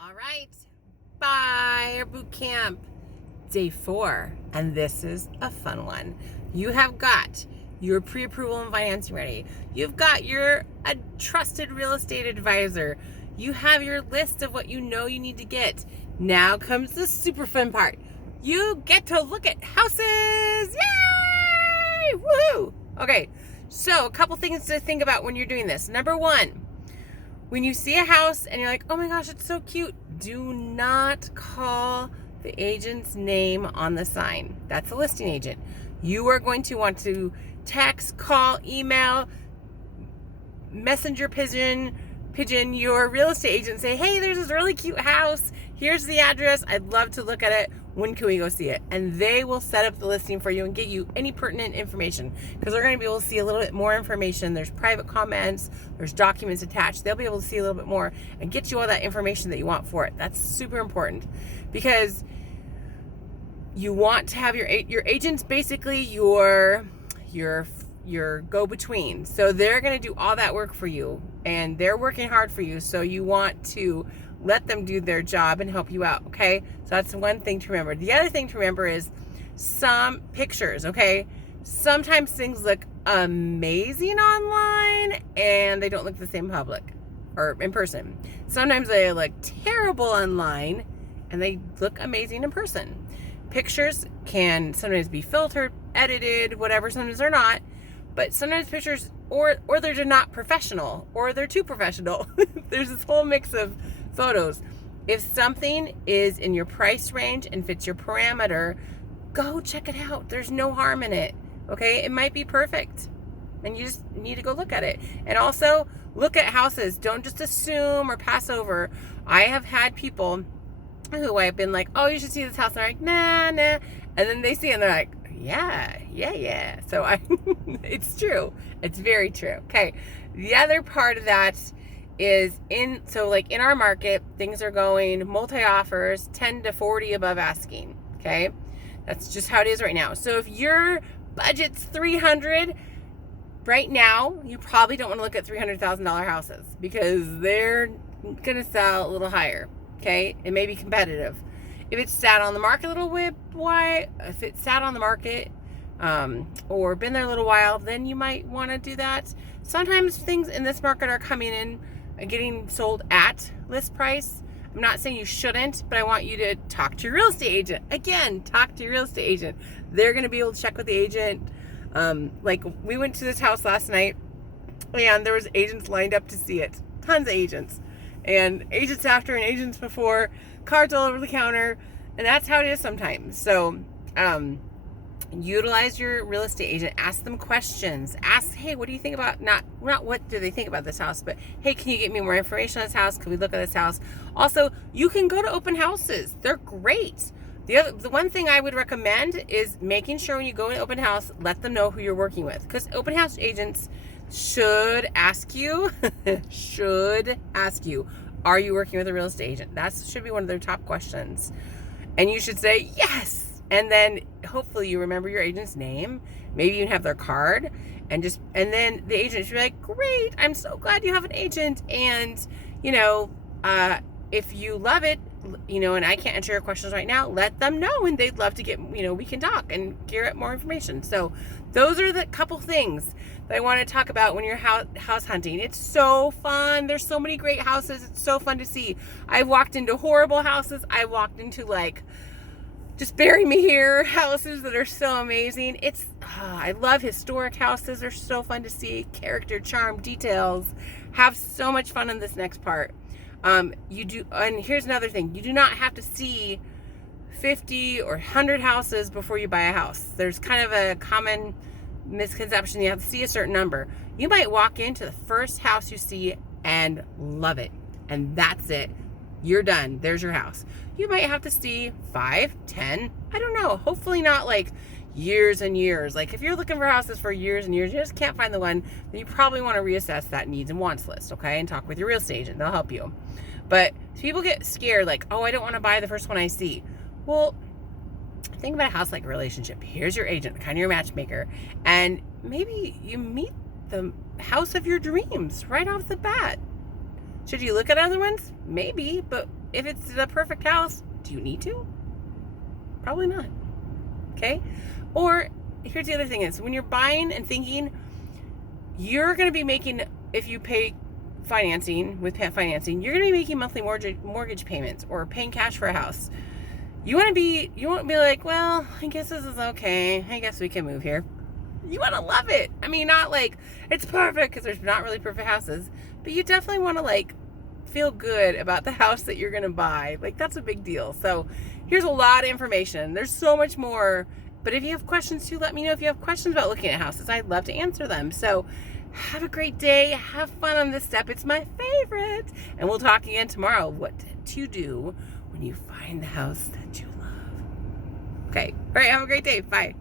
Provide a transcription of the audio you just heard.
All right, buyer boot camp, day 4, and this is a fun one. You have got your pre-approval and financing ready. You've got a trusted real estate advisor. You have your list of what you know you need to get. Now comes the super fun part. You get to look at houses. Yay! Woohoo! Okay, so a couple things to think about when you're doing this. Number 1, when you see a house and you're like, oh my gosh, it's so cute, do not call the agent's name on the sign. That's a listing agent. You are going to want to text, call, email, messenger pigeon your real estate agent. Say, hey, there's this really cute house. Here's the address. I'd love to look at it. When can we go see it? And they will set up the listing for you and get you any pertinent information, because they're going to be able to see a little bit more information. There's private comments, there's documents attached. They'll be able to see a little bit more and get you all that information that you want for it. That's super important, because you want to have your agent's basically your go-between. So they're going to do all that work for you, and they're working hard for you. So you want to let them do their job and help you out, okay? So that's one thing to remember. The other thing to remember is some pictures, okay? Sometimes things look amazing online and they don't look the same in public or in person. Sometimes they look terrible online and they look amazing in person. Pictures can sometimes be filtered, edited, whatever. Sometimes they're not. But sometimes pictures, or they're just not professional, or they're too professional. There's this whole mix of photos. If something is in your price range and fits your parameter, go check it out. There's no harm in it, okay? It might be perfect, and you just need to go look at it. And also, look at houses. Don't just assume or pass over. I have had people who I've been like, oh, you should see this house. And they're like, nah. And then they see it and they're like, yeah. So it's true. It's very true. Okay. The other part of that is in our market, things are going multi-offers, 10 to 40 above asking. Okay. That's just how it is right now. So if your budget's 300 right now, you probably don't want to look at $300,000 houses, because they're going to sell a little higher. Okay. It may be competitive. If it's sat on the market a little bit, if it's sat on the market or been there a little while, then you might want to do that. Sometimes things in this market are coming in and getting sold at list price. I'm not saying you shouldn't, but I want you to talk to your real estate agent. Again, talk to your real estate agent. They're going to be able to check with the agent. Like we went to this house last night and there was agents lined up to see it. Tons of agents. And agents after and agents before, cards all over the counter, and that's how it is sometimes. So utilize your real estate agent. Ask them questions. Ask, hey, what do you think about, not what do they think about this house, but hey, can you get me more information on this house? Can we look at this house? Also, you can go to open houses. They're great. The one thing I would recommend is making sure when you go to an open house, let them know who you're working with, because open house agents should ask you, are you working with a real estate agent? That should be one of their top questions. And you should say yes. And then hopefully you remember your agent's name. Maybe you have their card, and then the agent should be like, great, I'm so glad you have an agent. And, if you love it, and I can't answer your questions right now, let them know, and they'd love to get, we can talk and get more information. So those are the couple things that I want to talk about when you're house hunting. It's so fun. There's so many great houses. It's so fun to see. I've walked into horrible houses. I walked into just bury me here houses that are so amazing. I love historic houses. They're so fun to see. Character, charm, details. Have so much fun in this next part. And here's another thing. You do not have to see 50 or 100 houses before you buy a house. There's kind of a common misconception. You have to see a certain number. You might walk into the first house you see and love it, and that's it. You're done. There's your house. You might have to see 5, 10, I don't know. Hopefully not like years and years. Like if you're looking for houses for years and years, you just can't find the one, then you probably want to reassess that needs and wants list, okay? And talk with your real estate agent. They'll help you. But people get scared, like, oh, I don't want to buy the first one I see. Well, think about a house like a relationship. Here's your agent, kind of your matchmaker, and maybe you meet the house of your dreams right off the bat. Should you look at other ones? Maybe, but if it's the perfect house, do you need to? Probably not. Okay? Or here's the other thing is when you're buying and thinking, you're going to be making, if you pay financing with financing, you're going to be making monthly mortgage payments or paying cash for a house. You won't be like, well, I guess this is okay. I guess we can move here. You want to love it. I mean, not like it's perfect, because there's not really perfect houses, but you definitely want to like feel good about the house that you're going to buy. Like, that's a big deal. So here's a lot of information. There's so much more, but if you have questions too, let me know if you have questions about looking at houses. I'd love to answer them. So have a great day. Have fun on this step. It's my favorite. And we'll talk again tomorrow. What to do when you find the house that you love. Okay. All right. Have a great day. Bye.